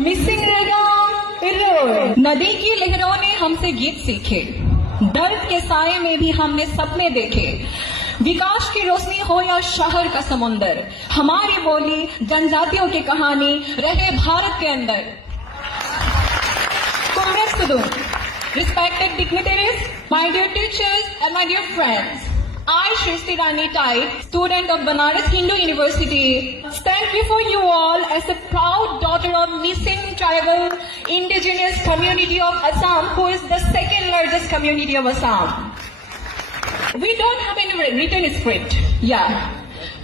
Missing रेगा। नदी की लहरों ने हमसे गीत सीखे, दर्द के साए में भी हमने सपने देखे। विकास की रोशनी हो या शहर का समुंदर, हमारी बोली जनजातियों की कहानी रहे भारत के अंदर। Congrats, respected dignitaries, my dear teachers and my dear friends. I, Shrishti Rani Tai, student of Banaras Hindu University, stand before you all as a proud daughter of missing tribal indigenous community of Assam, who is the second largest community of Assam. We don't have any written script.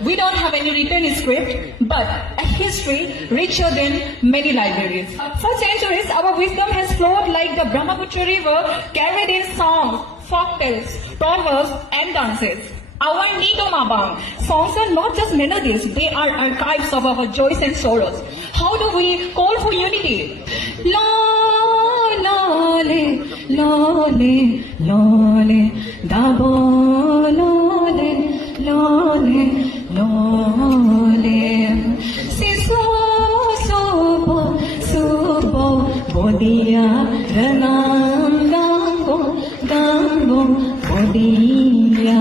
We don't have any written script, but a history richer than many libraries. For centuries, our wisdom has flowed like the Brahmaputra river, carried in songs, folktales, proverbs, and dances. Our Nido Mabang songs are not just melodies, they are archives of our joys and sorrows. How do we call for unity? La, la, le, la, le, la, le, da, bo, la, le, la, le, la, le. Siso, sobo, sobo, bodia, ranam, dango, dango, bodia.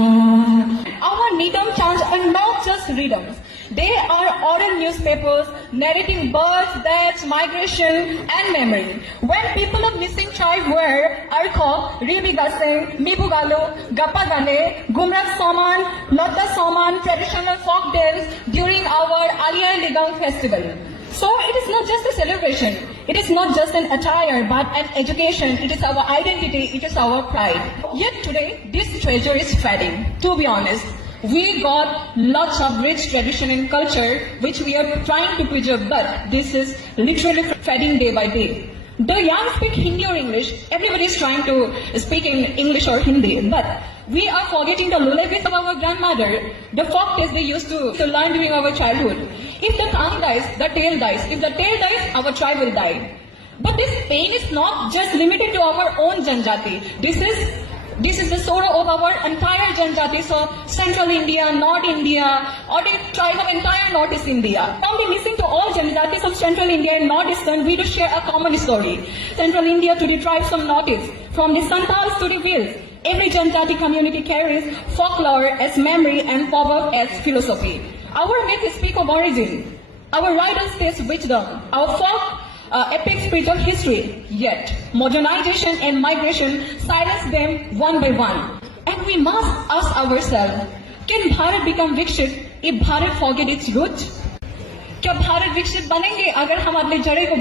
Our Nidam chants are not just rhythms. They are oral newspapers narrating births, deaths, migration, and memory. When people of missing tribe were Arko, Ribi Gaseng, Mibugalo, Gapagane, Gumrak Soman, Lotta Soman, traditional folk tales during our Aliyah Legal Festival. So it is not just a celebration. It is not just an attire, but an education. It is our identity. It is our pride. Yet today, this treasure is fading. To be honest, we got lots of rich tradition and culture which we are trying to preserve, but this is literally fading day by day. The young speak Hindi or English. Everybody is trying to speak in English or Hindi, but we are forgetting the lullabies of our grandmother, the folk tales they used to learn during our childhood. If the tongue dies, the tail dies. If the tail dies, our tribe will die. But this pain is not just limited to our own Janjati. This is the sorrow of our entire Janjati, so Central India, North India, or the tribe of entire Northeast India. Now we listen to all Janjatis of Central India and Northeastern, we do share a common story. Central India to the tribes of Northeast, from the Santals to the Wills. Every Janjati community carries folklore as memory and proverb as philosophy. Our myths speak of origin. Our writers taste wisdom. Our folk epic spirit of history. Yet, modernization and migration silence them one by one. And we must ask ourselves, can Bharat become Vikshit if Bharat forget its roots? क्या भारत विकसित बनेंगे अगर हम अपने जड़े को